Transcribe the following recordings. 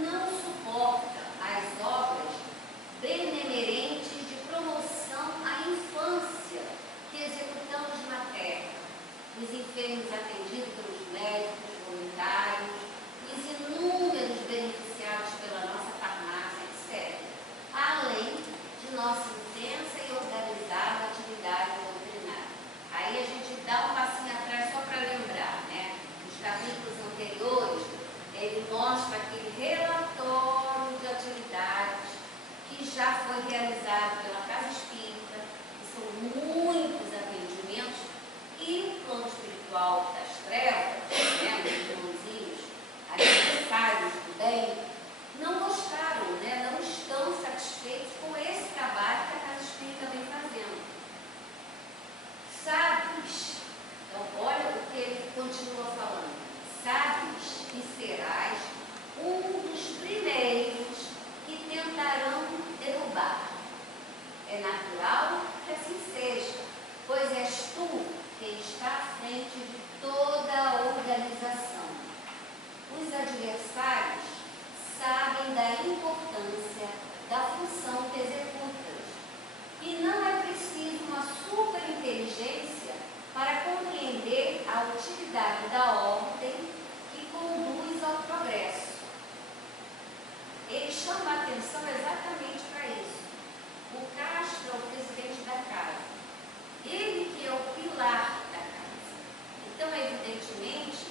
Não suporta utilidade da ordem que conduz ao progresso. Ele chama a atenção exatamente para isso. O Castro é o presidente da casa. Ele que é o pilar da casa. Então, evidentemente,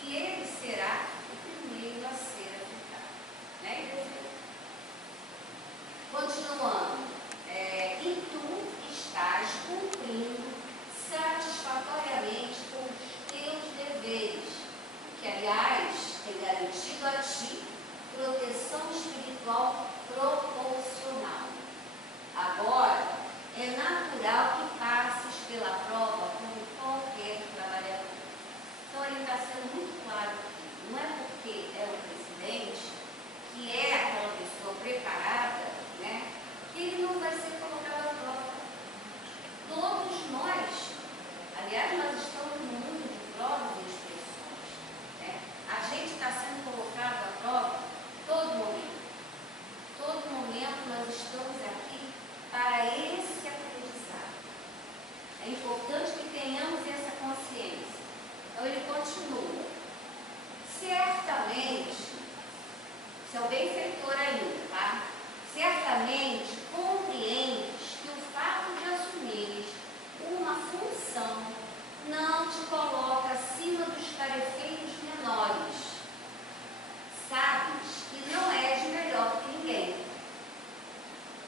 que ele será o primeiro a ser afetado. Né? Continuando. E tu estás cumprindo satisfatoriamente com os teus deveres, que, aliás, tem garantido a ti proteção espiritual proporcional. Agora, é natural que passes pela prova como qualquer trabalhador. Então, ele está sendo muito claro aqui. Não é porque é o presidente, que é aquela pessoa preparada, né, que ele não vai ser colocado à prova. Todos nós, aliás, nós estamos num mundo de provas e expressões. Né? A gente está sendo colocado à prova todo momento. Todo momento nós estamos aqui para esse aprendizado. É importante que tenhamos essa consciência. Então ele continua. Certamente, isso é o benfeitor ainda, tá? Certamente compreendes que o fato de assumires uma função não te coloca acima dos tarefeiros menores. Sabes que não és melhor que ninguém.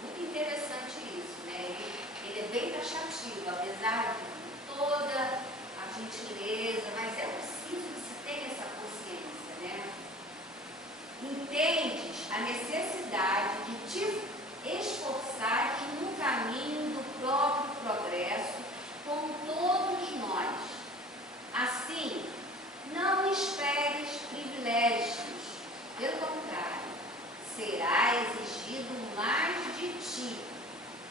Muito interessante isso, né? Ele é bem taxativo, apesar de toda a gentileza, mas é preciso que se tenha essa consciência, né? Entendes a necessidade de te esforçares no caminho do próprio progresso, como todos nós. Assim, não esperes privilégios. Pelo contrário, será exigido mais de ti.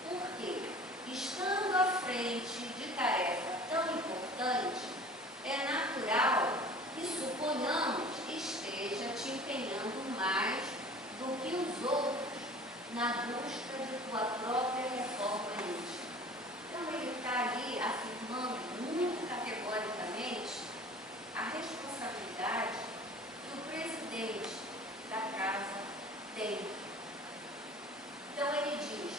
Porque, estando à frente de tarefa tão importante, é natural que suponhamos esteja te empenhando mais do que os outros na busca de tua própria reforma íntima. Então, ele está ali afirmando muito categoricamente a responsabilidade que o presidente da casa tem. Então, ele diz,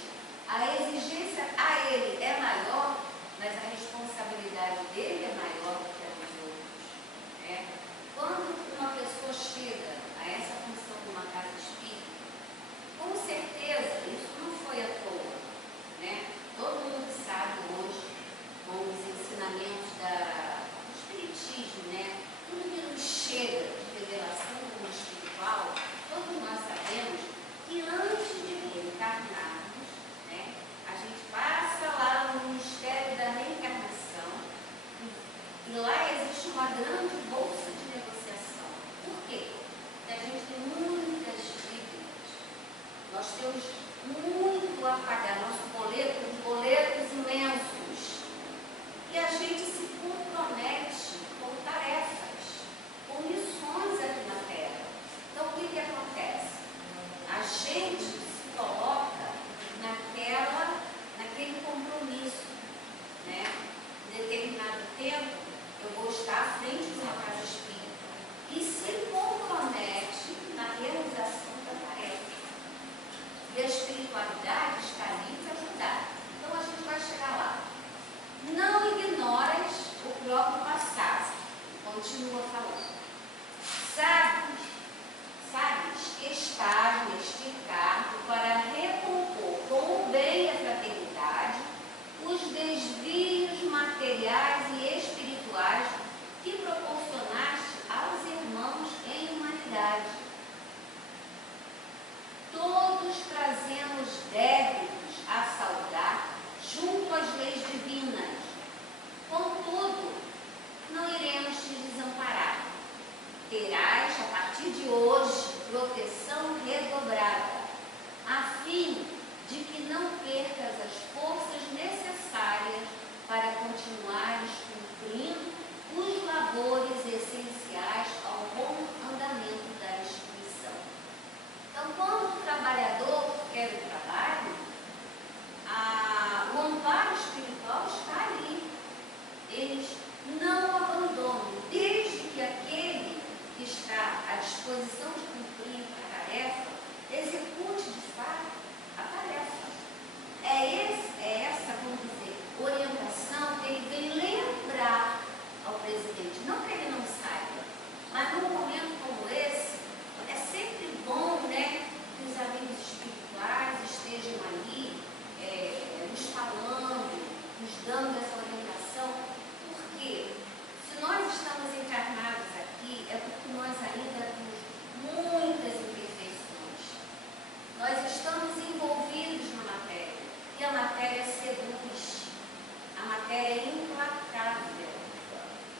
a exigência a ele é maior, mas a responsabilidade dele é maior do que a dos outros. Né? Quando uma pessoa chega a essa função de uma casa espírita, com certeza isso não foi à toa. Né? Todo mundo sabe hoje, com os ensinamentos do espiritismo, né? Tudo que nos chega de revelação do mundo espiritual, todos nós sabemos que antes de reencarnarmos, né, a gente passa lá no Ministério da Reencarnação e lá existe uma grande bolsa de negociação. Por quê? Porque a gente tem muitas dívidas. Nós temos muito a pagar, nosso boletos imensos. E a gente se compromete com tarefas, com missões aqui na Terra. Então, o que acontece? A gente se coloca naquele compromisso, né? Em determinado tempo, eu vou estar à frente de uma casa espírita e se compromete na realização da tarefa. E a espiritualidade está ali para ajudar. Então, a gente vai chegar lá. Não ignoras o próprio passado. Continua falando. Sabes que estás neste cargo para recompor com o bem e a fraternidade os desvios materiais e espirituais que proporcionaste aos irmãos em humanidade. Todos trazemos débitos a saldar junto às leis divinas. Contudo, não iremos te desamparar. Terás, a partir de hoje, proteção redobrada.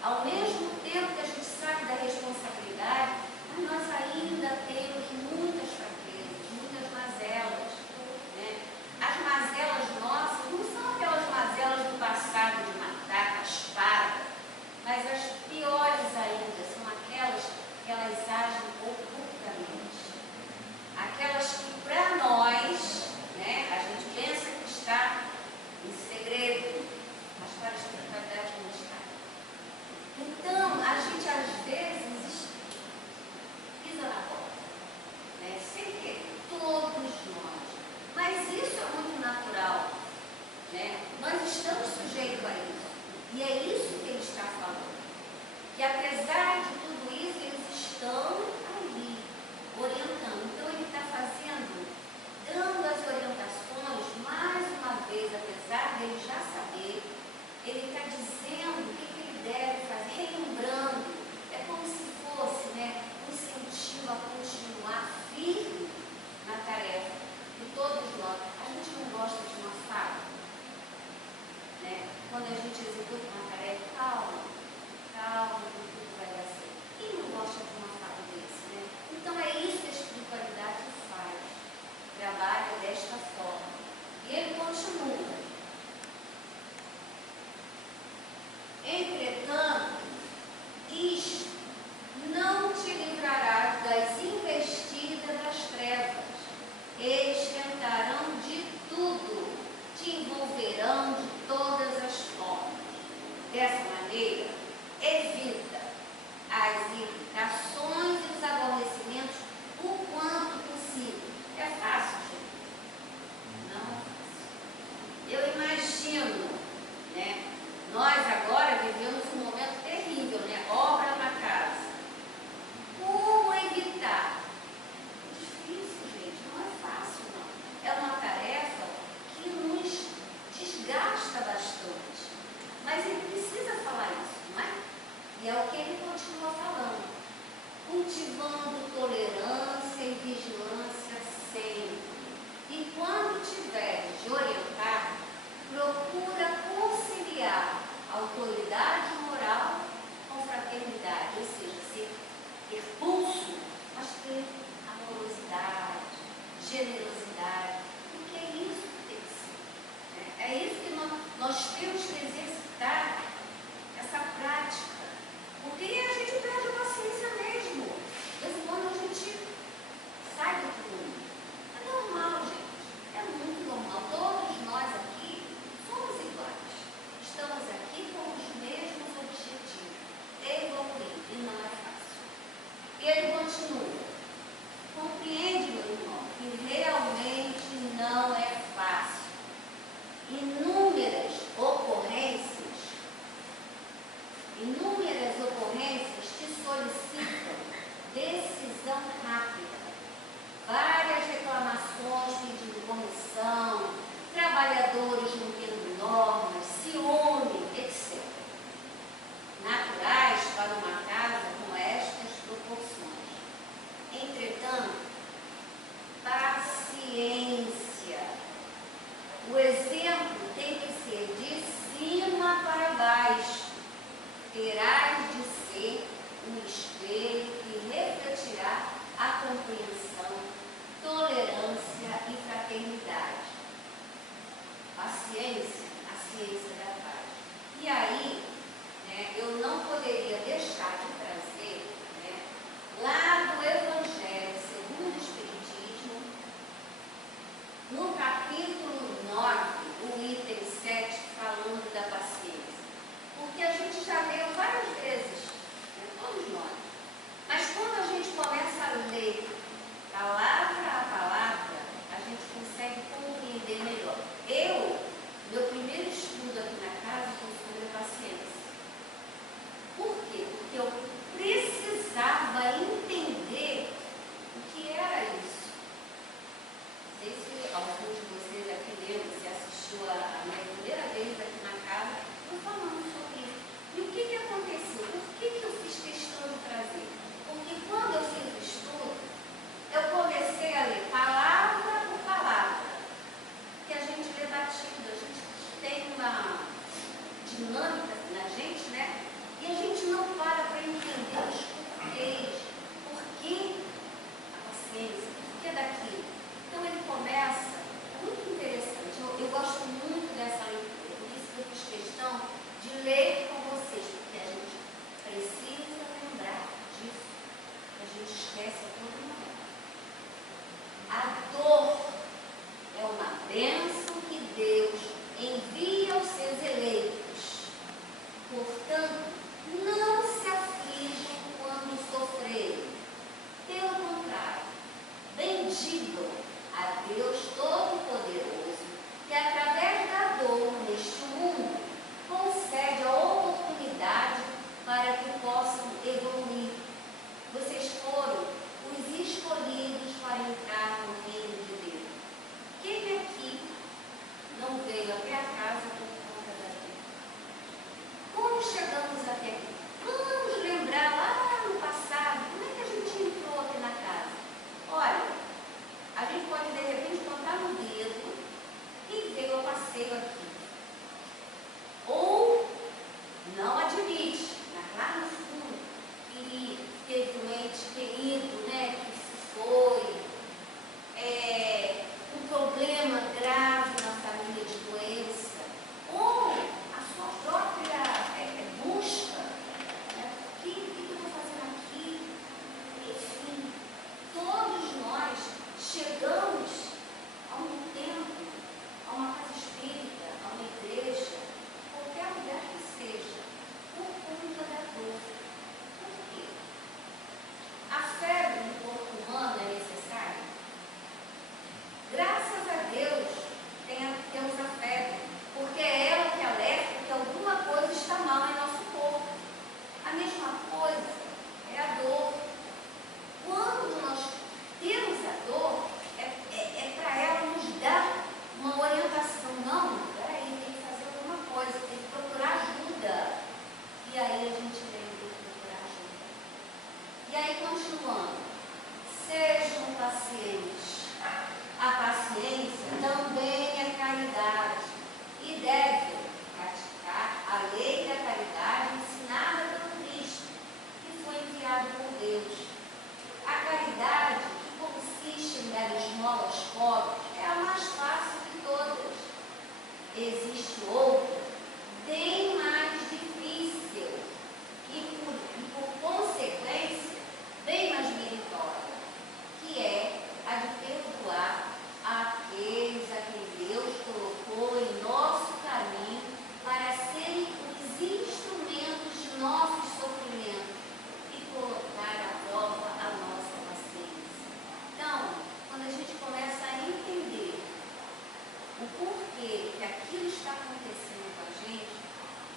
Ao mesmo tempo que a gente sabe da responsabilidade, mas nós ainda temos muitas fraquezas, muitas mazelas, né? As mazelas nossas não são aquelas mazelas do passado de matar com a espada, mas as piores ainda são aquelas que elas agem ocultamente. Aquelas que para nós, né, a gente pensa que está em segredo, mas para a espiritualidade não está. Então, a gente às vezes pisa na porta, né? Sem querer, todos nós. Mas isso é muito natural, né? Nós estamos sujeitos a isso. E é isso que ele está falando. Que apesar de tudo isso, eles estão ali, orientando. Então, ele está fazendo, dando as orientações, mais uma vez, apesar dele já saber, ele está dizendo o que ele deve fazer, relembrando. É como se fosse, né, um incentivo a continuar firme na tarefa. E todos nós, a gente não gosta de uma fala, né? Quando a gente executa uma tarefa, calma, que tudo vai dar certo. Quem não gosta de uma fala desse, né? Então é isso que a espiritualidade faz. Trabalha desta forma. E ele continua. Entretanto, isto não te livrarás das investidas das trevas. Eles tentarão de tudo, te envolverão de todas as formas. Dessa maneira, evita as irritações e os aborrecimentos o quanto possível. É fácil, gente? Não é fácil. Eu imagino, né? Nós agora vivemos um momento terrível, né? Obra na casa. Como evitar? É difícil, gente. Não é fácil, não. É uma tarefa que nos desgasta bastante. Mas ele precisa falar isso, não é? E é o que ele continua falando. Cultivando tolerância e vigilância sempre. E quando tiveres de orientar, procura conciliar autoridade moral com fraternidade, ou seja, ter pulso, mas ter amorosidade, generosidade, porque é isso que tem que ser. Né? É isso que nós temos que exercitar, essa prática, porque a gente perde a paciência mesmo. De vez em quando a gente sai do prumo. É normal, gente, é muito normal. Todos nós aqui somos iguais. Estamos aqui com os mesmos objetivos. Evoluir, e não é fácil. E ele continua. Compreende, meu irmão, que realmente não é fácil. Inúmeras ocorrências te solicitam decisão rápida. Várias reclamações pedindo comissão, trabalhadores não tendo normas, ciúme, etc. Naturais para uma casa com estas proporções. Entretanto, paciência. O exemplo tem que ser de cima para baixo. Terás de ser um espelho que refletirá a compreensão, tolerância e fraternidade. Paciência, a ciência da paz. E aí, né, eu não poderia deixar de trazer, né, lá do Evangelho segundo o Espiritismo, no capítulo 9, o item 7, falando da paciência. Porque a gente já leu várias vezes, né, todos nós. Mas quando a gente começa a ler palavra a palavra, a gente consegue compreender melhor. Meu primeiro estudo aqui na casa foi sobre a paciência. Por quê? Porque eu precisava entender o que era isso. Não sei se alguns de vocês aqui lembram, se assistiu a minha primeira vez aqui na casa, eu falando sobre isso. E o que aconteceu?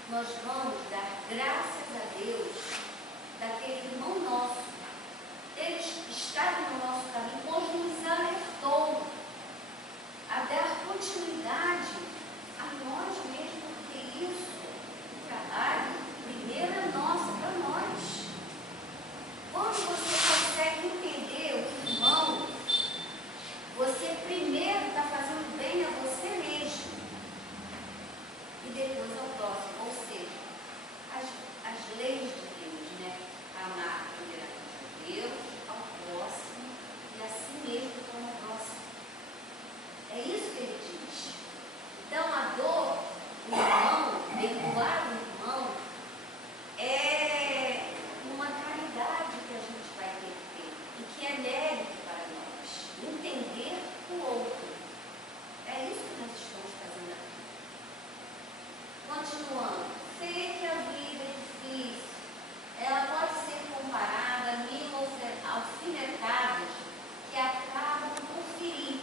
nós vamos dar graças a Deus daquele irmão nosso. Ele estava no nosso caminho, pois nos alertou a dar continuidade a nós mesmos, porque isso, o trabalho, primeiro é nosso para nós. Quando você consegue entender o irmão, você primeiro está fazendo bem a você mesmo e depois ao próximo. Ou seja, as leis de Deus, né? Amar primeiramente a Deus, ao próximo e a si mesmo como ao próximo. É isso que ele diz. Então a dor do irmão, perdoar o irmão, é uma caridade que a gente vai ter que ter e que é mérito para nós. Entender o outro. É isso que nós estamos fazendo aqui. Continuando. Sei que a vida é difícil. Ela pode ser comparada a mil alfinetadas que acabam por ferir.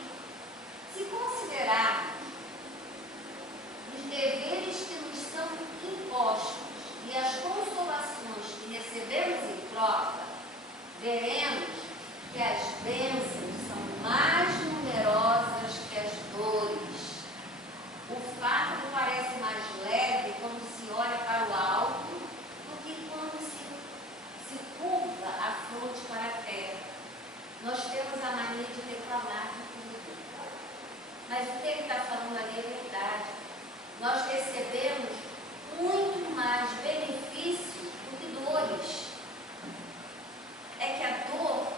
Se considerarmos os deveres que nos são impostos e as consolações que recebemos em troca, veremos que as bênçãos são mais numerosas que as dores. O fardo parece mais leve quando se olha para o alto do que quando se curva a fronte para a terra. Nós temos a mania de reclamar de tudo. Mas o que ele está falando ali é verdade. Nós recebemos muito mais benefícios do que dores. É que a dor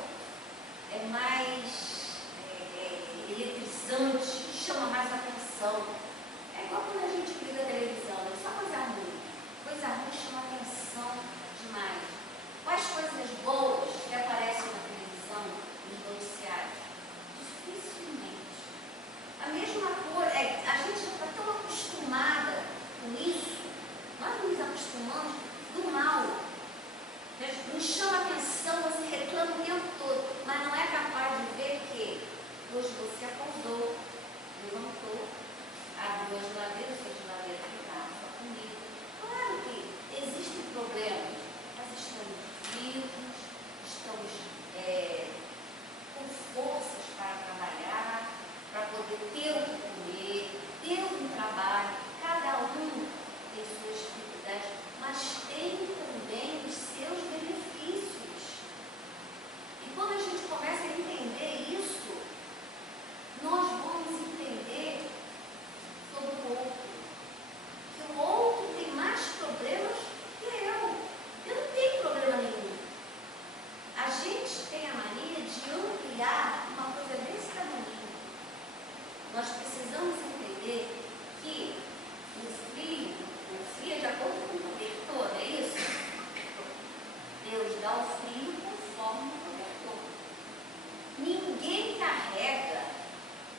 é mais eletrizante, chama mais atenção. É igual quando a gente liga a televisão, é só coisa ruim. Coisa ruim chama atenção demais. Quais coisas boas que aparecem na televisão, nos noticiários? Dificilmente. A mesma coisa, a gente já está tão acostumada com isso, nós nos acostumamos do mal. Nos chama atenção, você reclama o tempo todo, mas não é capaz de ver que hoje você acordou, levantou, abriu a geladeira, sua geladeira está sua comida. Claro que existem problemas, mas estamos vivos, estamos com forças para trabalhar, para poder ter o que comer, ter um trabalho. Cada um tem suas dificuldades, mas tem também os seus benefícios. E quando a gente começa a entender isso, nós vamos entender sobre o outro. Que o outro tem mais problemas que eu. Eu não tenho problema nenhum. A gente tem a mania de ampliar uma coisa desse tamanho. Nós precisamos entender que o frio confia de acordo com o cobertor, não é isso? Deus dá o frio conforme o cobertor. Ninguém carrega,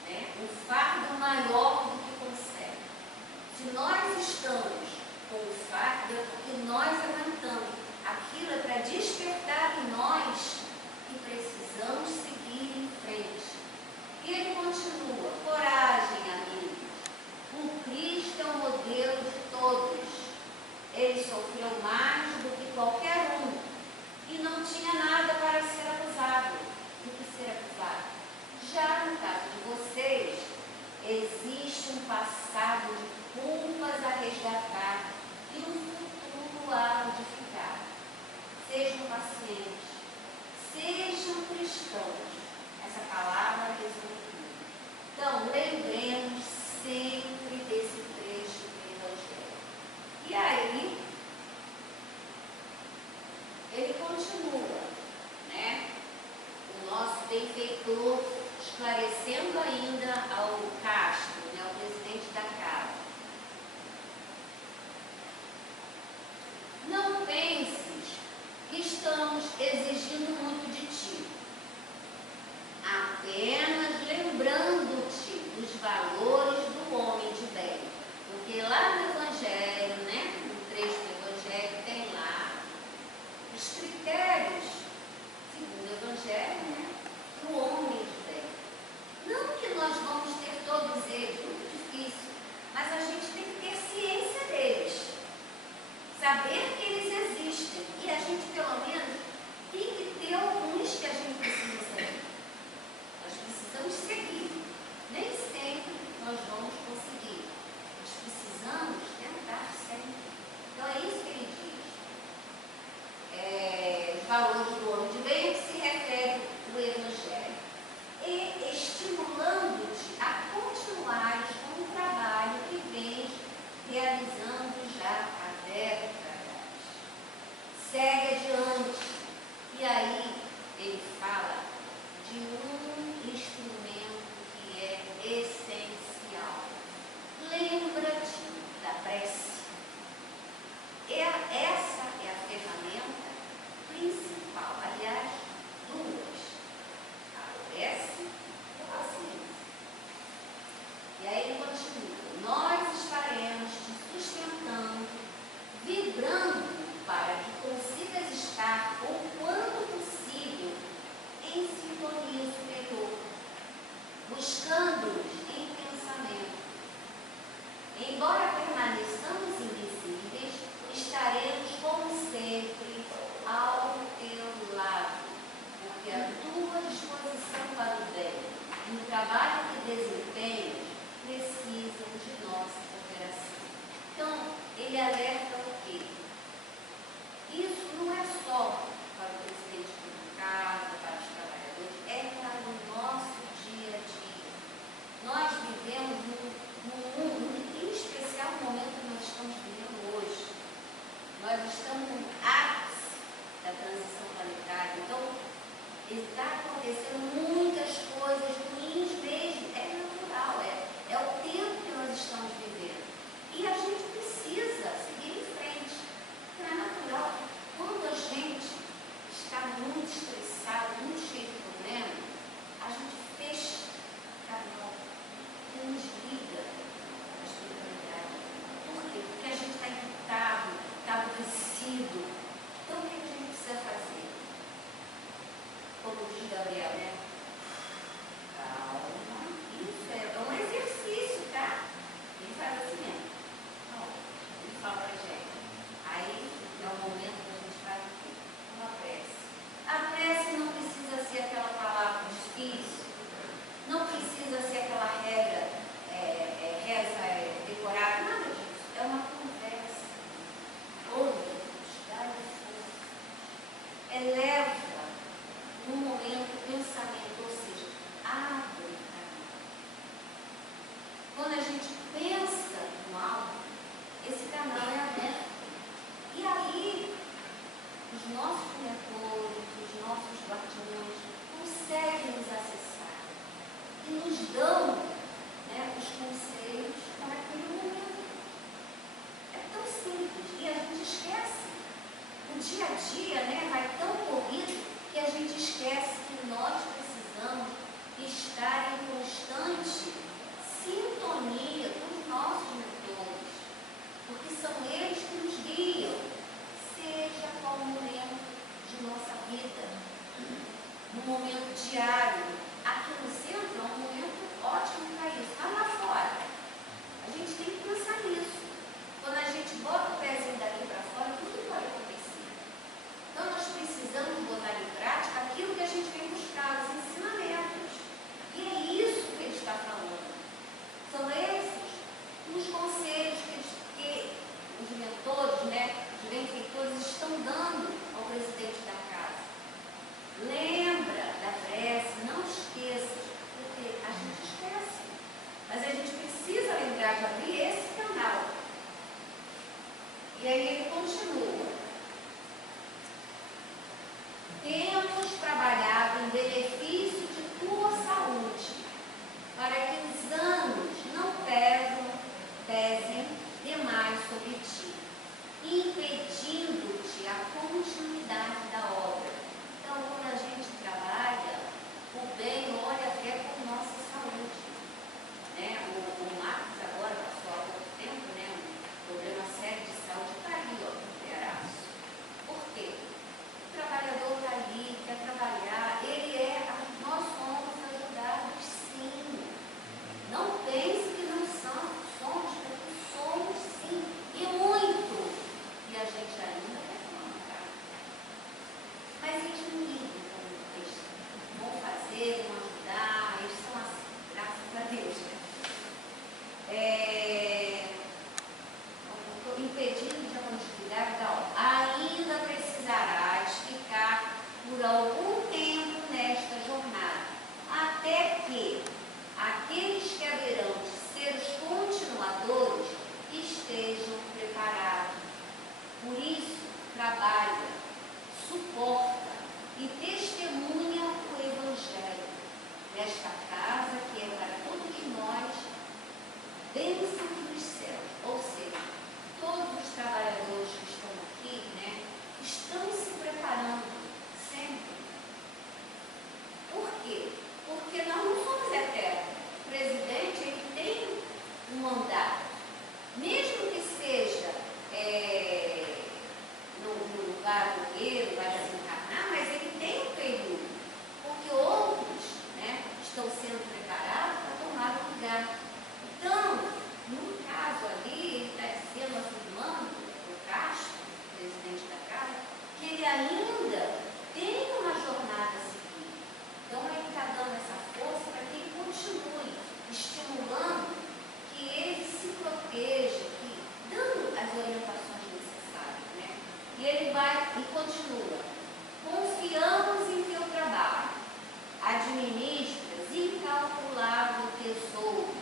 né, um fardo maior do que consegue. Se nós estamos com o fardo, é porque nós aguentamos. Aquilo é para despertar em nós que precisamos seguir em frente. E ele continua: coragem, amigos. O Cristo é o modelo de todos. Ele sofreu mais do que qualquer um e não tinha nada para ser acusado. Do que ser acusado? Já no caso de vocês, existe um passado de culpas a resgatar e um futuro a modificar. Sejam pacientes, sejam cristãos. Essa palavra resume tudo. Então, lembremos sempre desse trecho do Evangelho. E aí, ele continua, né? O nosso benfeitor esclarecendo ainda ao Castro, né, ao presidente da casa. Não penses que estamos exigindo muito de ti, apenas lembrando-te dos valores do homem de bem. Porque lá no Evangelho, né, no trecho do Evangelho, tem lá os critérios, segundo o Evangelho, né, do homem de bem. Não que nós vamos ter todos eles, muito difícil, mas a gente tem que ter ciência deles. saber que eles existem. E a gente, pelo menos, tem que ter alguns que a gente precisa saber. Nós precisamos seguir. Nem sempre nós vamos conseguir. Nós precisamos tentar sempre. Então é isso que ele diz. Os valores do homem de bem que se refere o Evangelho. E estimulando-te a continuares com o trabalho que vens realizando já há décadas. Segue adiante. E aí ele fala de um instrumento que é essencial. Lembra-te da prece. Essa é a ferramenta principal. Aliás, duas. A prece e a paciência. E aí ele continua. Nós estaremos te sustentando, vibrando para que consigas estar, o quanto possível, em sintonia superior, buscando-nos em pensamento. Embora permaneçamos invisíveis, estaremos como sempre ao teu lado, porque a tua disposição para o bem e o trabalho que desempenhas precisam de nossa cooperação. Então, ele alerta o quê? Isso não é só para o presidente do casa, para os trabalhadores, é para o nosso dia a dia. Nós vivemos num mundo, em especial no momento que nós estamos vivendo hoje. Nós estamos no ápice da transição planetária. Então, está acontecendo muitas coisas ruins mesmo. É natural, é o tempo que nós estamos vivendo. E a gente precisa seguir em frente. Então, é natural que quando a gente está muito estressado, muito cheio de problema, a gente fecha o canal e nos liga à espiritualidade. Por quê? Porque a gente está irritado, está aborrecido. Então, o que a gente precisa fazer? Como diz Gabriel, né? Calma. Isso é um exercício, tá? Ele faz assim mesmo. Ele fala pra gente. Aí é o momento que a gente faz o quê? Uma prece. A prece não precisa ser aquela palavra difícil. Não precisa ser aquela regra, reza decorada. Nada disso. É uma conversa. Ouve, dá-lhe força. Eleva no momento o pensamento, ou seja, abre o caminho. Quando a gente pensa no algo, esse canal é aberto. E aí, os nossos mentores, os nossos guardiões conseguem nos acessar e nos dão, né, os conselhos para aquele momento. É tão simples e a gente esquece. O dia a dia, né, vai tão corrido que a gente esquece que nós precisamos estar em constante sintonia com os nossos mentores, porque são eles que nos guiam, seja qual momento de nossa vida, no momento diário. Aqui no centro é um momento ótimo para isso, mas lá fora a gente tem que pensar nisso. Quando a gente bota o pezinho daqui para fora, tudo pode acontecer. Então nós precisamos botar em prática aquilo que a gente vem buscar, os ensinamentos. E é isso que ele está falando. São esses os conselhos que os mentores, né, os benfeitores estão dando ao presidente da casa. Lembra da prece, não esqueça, porque a gente esquece. Mas a gente precisa lembrar de abrir esse canal. E aí ele continua. Temos trabalhado em benefício de tua saúde, para que os anos não pesem demais sobre ti, impedindo-te a continuidade da obra. Então, quando a gente trabalha, o bem olha até por nossa saúde. Né? O Marcos agora passou há pouco tempo, né, um problema sério de saúde, está ali, ó, trabalha, suporta e testemunha o Evangelho nesta casa que é para todos nós, bênçãos dos céus. Ou seja, todos os trabalhadores que estão aqui, né, estão se preparando sempre. Por quê? Porque nós não somos eternos. O presidente, ele tem um mandato. Mesmo que seja no lugar do ele vai desencarnar, mas ele tem um período. Porque outros, né, estão sendo preparados para tomar o lugar. Então, no caso ali, ele está sendo afirmando, o Castro, o presidente da casa, que ele ainda tem uma jornada a seguir. Então, ele está dando essa força para que ele continue estimulando que ele se proteja, dando as orientações necessárias, né? E ele vai e continua. Confiamos em teu trabalho. Administras incalculável tesouro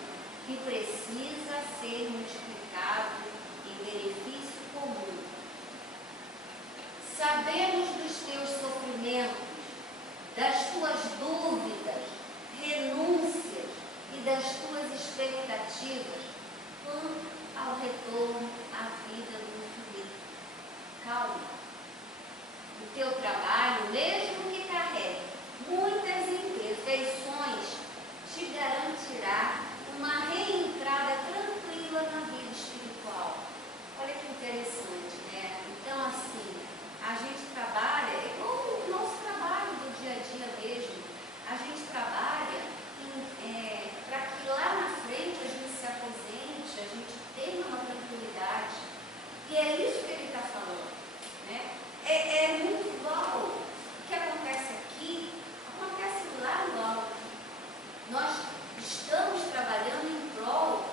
que precisa ser multiplicado em benefício comum. Sabemos dos teus sofrimentos, das tuas dúvidas, renúncias e das tuas expectativas quanto ao retorno à vida do infinito. Calma. O teu trabalho, mesmo que carregue muitas imperfeições, te garantirá uma reentrada tranquila na vida espiritual. Olha que interessante, né? Então, assim, a gente trabalha, é como o nosso trabalho do dia a dia mesmo. A gente trabalha para que lá na frente a gente se aposente, a gente tenha uma tranquilidade. E é isso que ele está falando, né? É muito igual. O que acontece aqui, acontece lá no alto. Nós estamos trabalhando em prol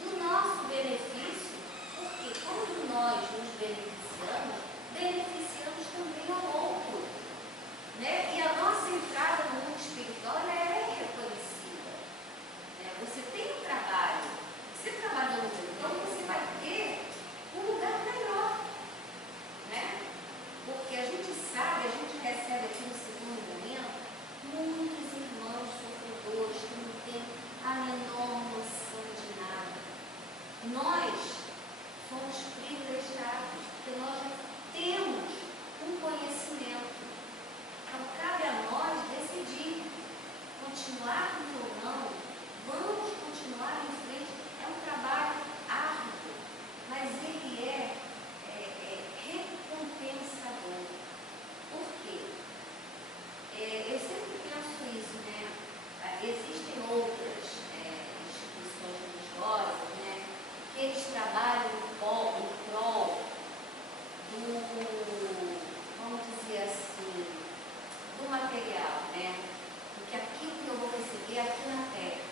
do nosso benefício, porque quando nós nos beneficiamos, beneficiamos também ao outro, né? E a nossa entrada no mundo espiritual, ela é reconhecida, né? Você tem um trabalho, você trabalhando, então você vai ter um lugar melhor, né? Porque a gente sabe, a gente recebe aqui no segundo momento muitos irmãos sofredores que não têm a menor noção de nada. Nós somos privilegiados, porque nós já temos um conhecimento. Então, cabe a nós decidir continuarmos ou não. Vamos continuar em frente. É um trabalho árduo, mas ele é recompensador. Por quê? Eu sempre penso isso, né? Existem outras instituições religiosas, né, que eles trabalham em prol do, vamos dizer assim, do material, né? Porque aquilo que eu vou receber aqui na terra,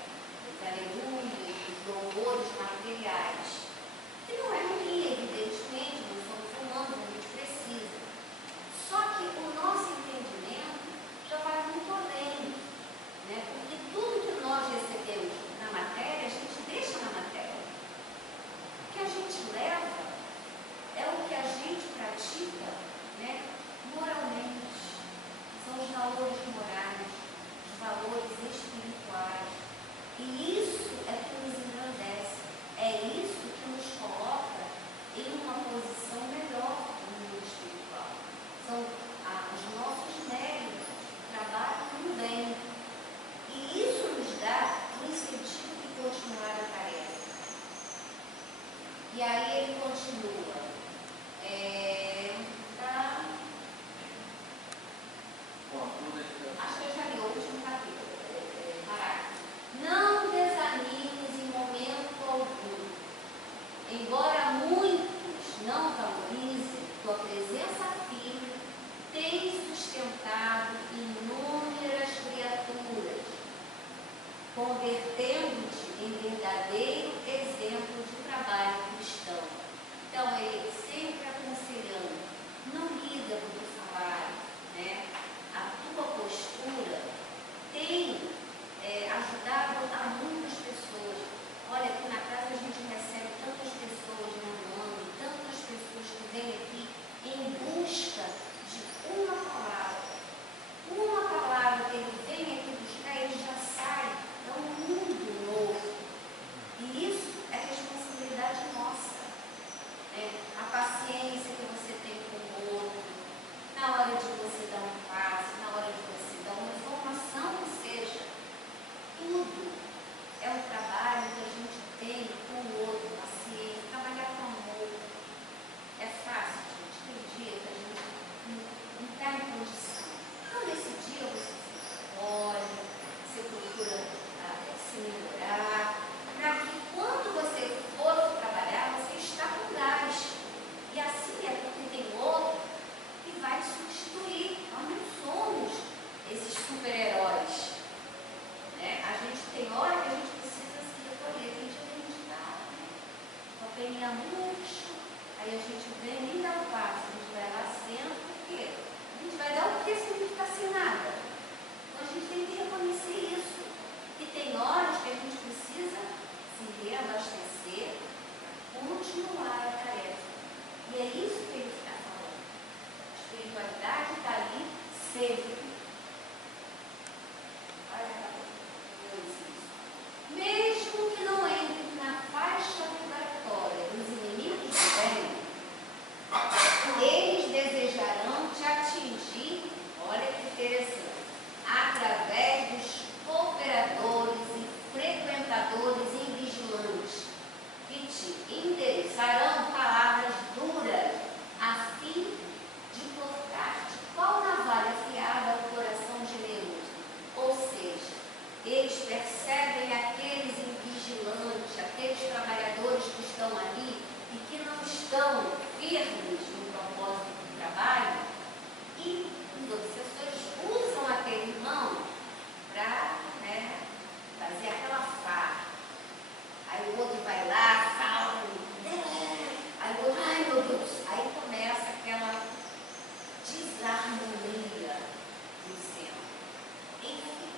os aleluias, os louvores materiais, que não é ruim, evidentemente, nós somos humanos, a gente precisa. Só que o nosso entendimento já vai muito além, né? Porque tudo que nós recebemos na matéria, a gente deixa na matéria. O que a gente leva é o que a gente pratica, né, moralmente. São os valores morais, os valores espirituais. E isso é que nos engrandece. É isso que nos coloca em uma posição melhor no mundo espiritual. São os nossos méritos, o trabalho no bem. E isso nos dá um incentivo de continuar a tarefa. E aí ele continua. Acho que eu já li o último capítulo. Não desanimes em momento algum. Embora muitos não valorizem tua presença firme, tens sustentado inúmeras criaturas, convertendo-te em verdadeiro exemplo de trabalho cristão. Então, ele sempre aconselhando, não liga para o teu salário, né? A tua postura tem ajudado a muitas pessoas. Olha, aqui na casa a gente recebe tantas pessoas no ano, tantas pessoas que vêm aqui em caminha murcho, aí a gente vem nem dá o passo, a gente vai lá senta, por quê? A gente vai dar o quê se a gente está sem nada? Então a gente tem que reconhecer isso, que tem horas que a gente precisa se reabastecer, continuar a tarefa. E é isso que ele está falando. A espiritualidade está ali sempre. Mesmo que não entre na faixa vibratória dos inimigos do bem, eles desejarão te atingir, olha que interessante, através dos cooperadores e frequentadores invigilantes, que te endereçarão palavras duras, a fim de cortar-te qual navalha afiada ao coração generoso. Ou seja, eles percebem aqueles invigilantes, aqueles trabalhadores que estão ali e que não estão firmes no propósito do trabalho, e os obsessores usam aquele irmão para fazer aquela farra. Aí o outro vai lá, fala, aí o outro, ai meu Deus, aí começa aquela desarmonia do centro. Enfim,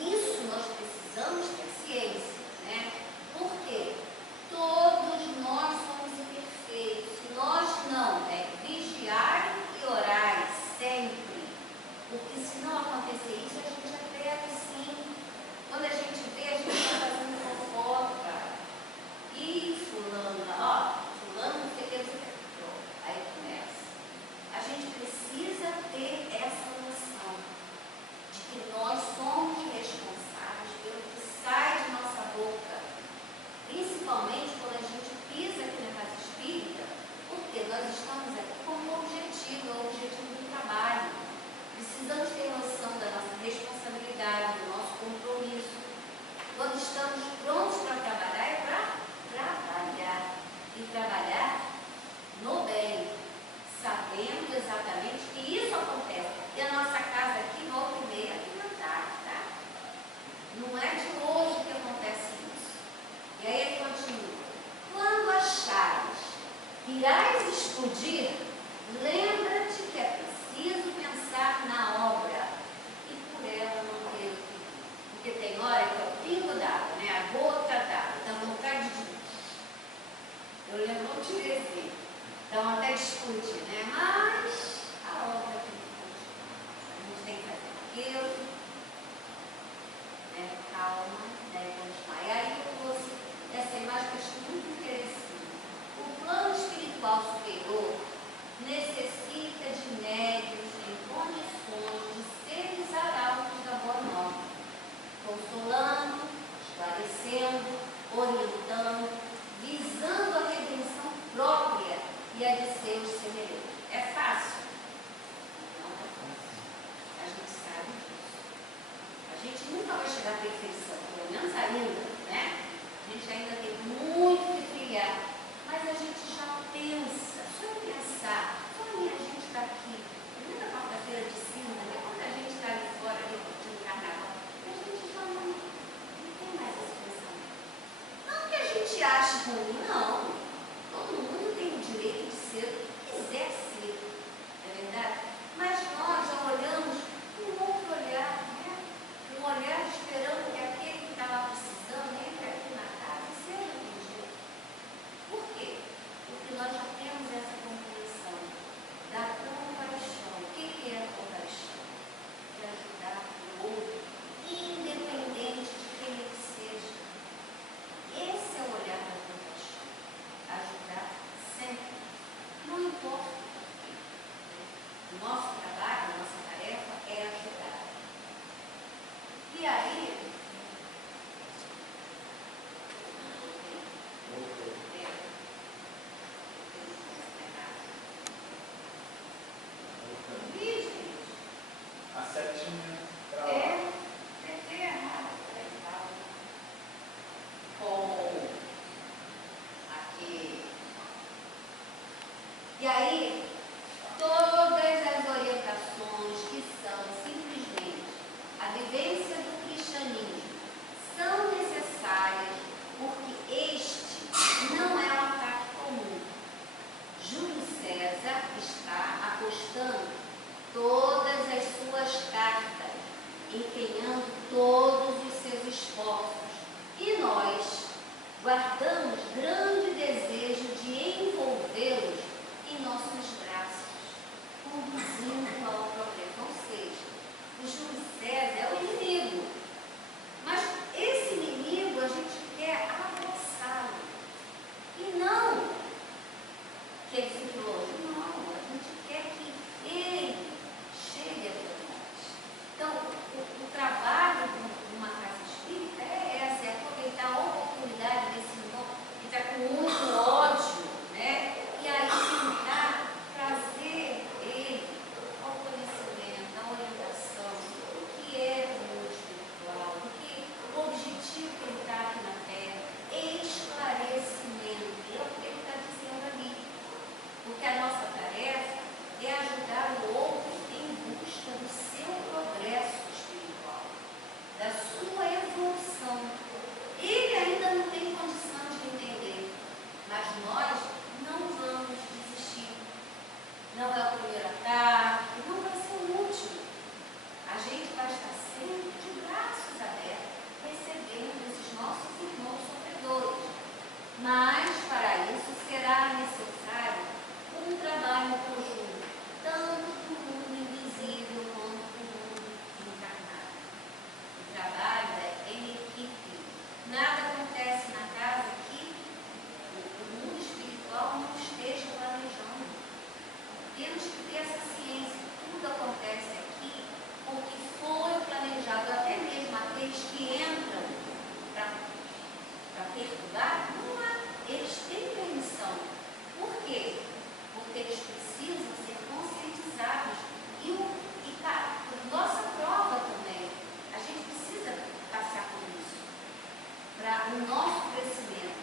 isso nós precisamos ter ciência, né? Porque todos nós somos imperfeitos. Se nós não vigiar e orar sempre, porque se não acontecer isso, a gente atreve sim. Quando a gente vê, a gente está fazendo fofoca. E fulano, fulano não sei o que, aí começa. A gente precisa ter essa noção de que nós somos responsáveis pelo que sai de nossa boca, principalmente quando a gente pisa aqui na casa espírita, porque nós estamos aqui como objetivo, é o objetivo do trabalho. Precisamos ter noção da nossa responsabilidade, do nosso compromisso. Quando estamos prontos para trabalhar, é para trabalhar. E trabalhar no bem, sabendo exatamente que isso acontece. E a nossa casa aqui, volta e meia, aqui na tarde, tá? Não é de hoje que acontece isso. E aí ele continua. Quando achares que irás explodir, lembra-te que é preciso pensar na obra e por ela não ter o fim. Porque tem hora que é o pingo d'água, né? A gota d'água, dá vontade de... Eu lembro de dizer, então até discute, né? Mas a obra tem que continuar. A gente tem que fazer aquilo, né? Calma, né? Continuar. E aí eu trouxe essa imagem que eu acho muito interessante. O plano espiritual superior necessita de médios em condições de seres arautos da boa nova, consolando, esclarecendo, orientando, visando a redenção própria e a de seus semelhantes. É fácil? Não é fácil. A gente sabe disso. A gente nunca vai chegar à perfeição, pelo menos ainda, né? A gente ainda tem muito que trilhar, mas a gente já pensa, só em pensar, só em a gente está aqui, primeira quarta-feira de cinza, né? Quando a gente está ali fora, ali curtindo o carnaval, a gente já não tem mais esse pensamento. Não que a gente ache ruim, não. Todo mundo tem o direito de ser o que quiser ser, não é verdade? Mas nós já olhamos com outro olhar, né? Um olhar esperando que aquele que estava precisando entre aqui na casa e seja atendido. Por quê? Porque nós já temos essa compreensão da compaixão. O que é a compaixão? É ajudar o outro, independente de quem ele seja. Esse é o olhar da compaixão. Ajudar sempre. Não importa o que. O nosso trabalho, a nossa tarefa é ajudar. E aí, guardamos grande desejo de envolvê-los em nossos braços, conduzindo ao progresso. Ou seja, o Júlio César é o inimigo, mas esse inimigo a gente quer abraçá-lo e não que ele fique longe. Não, a gente quer que ele chegue até nós. Então, o trabalho de uma casa espírita é essa, é aproveitar a oportunidade desse irmão que está com muito ódio, né? E aí tentar trazer ele ao conhecimento, à orientação do que é o mundo espiritual, do que o objetivo que ele está aqui na Terra, esclarecimento. É o que ele está dizendo ali. Porque a nossa tarefa é ajudar o outro em busca do seu progresso espiritual, da sua evolução. Ele ainda não tem condição de entender, mas nós não vamos desistir. Não é o primeiro ataque, não vai ser o último. A gente vai estar sempre de braços abertos, recebendo esses nossos irmãos sofredores. Mas, para isso, será necessário um trabalho conjunto, tanto do mundo invisível quanto do mundo encarnado. O trabalho é em equipe. Nada acontece na casa que o mundo espiritual não esteja planejando. Temos que ter essa ciência. Tudo acontece aqui com o que foi planejado. Até mesmo aqueles que entram para perturbar, não há. Eles têm permissão. Por quê? Porque eles precisam ser conscientizados. E para nossa prova também, a gente precisa passar por isso, para o nosso crescimento.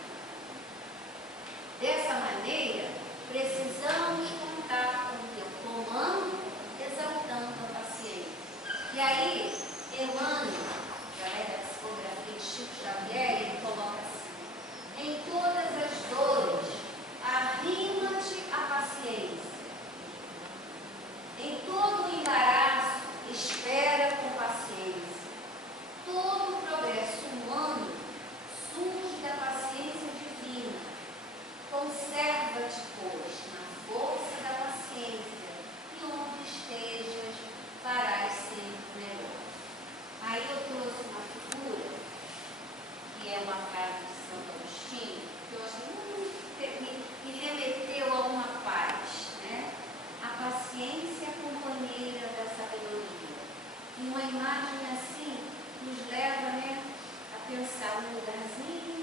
Dessa maneira, precisamos contar com o teu comando, exaltando a paciência. E aí, Emmanuel, através da psicografia de Chico Xavier, ele coloca assim: em todas as dores, arrima-te à paciência. Em todo o embaraço, espera com paciência. Todo o progresso humano surge da paciência divina. Conserva-te, pois, na força da paciência, e onde estejas, farás sempre melhor. Aí eu trouxe uma figura, que é uma frase de Santo Agostinho, que eu achei me remeteu a uma paz, né? A paciência é companheira da sabedoria. E uma imagem assim nos leva, né, a pensar um lugarzinho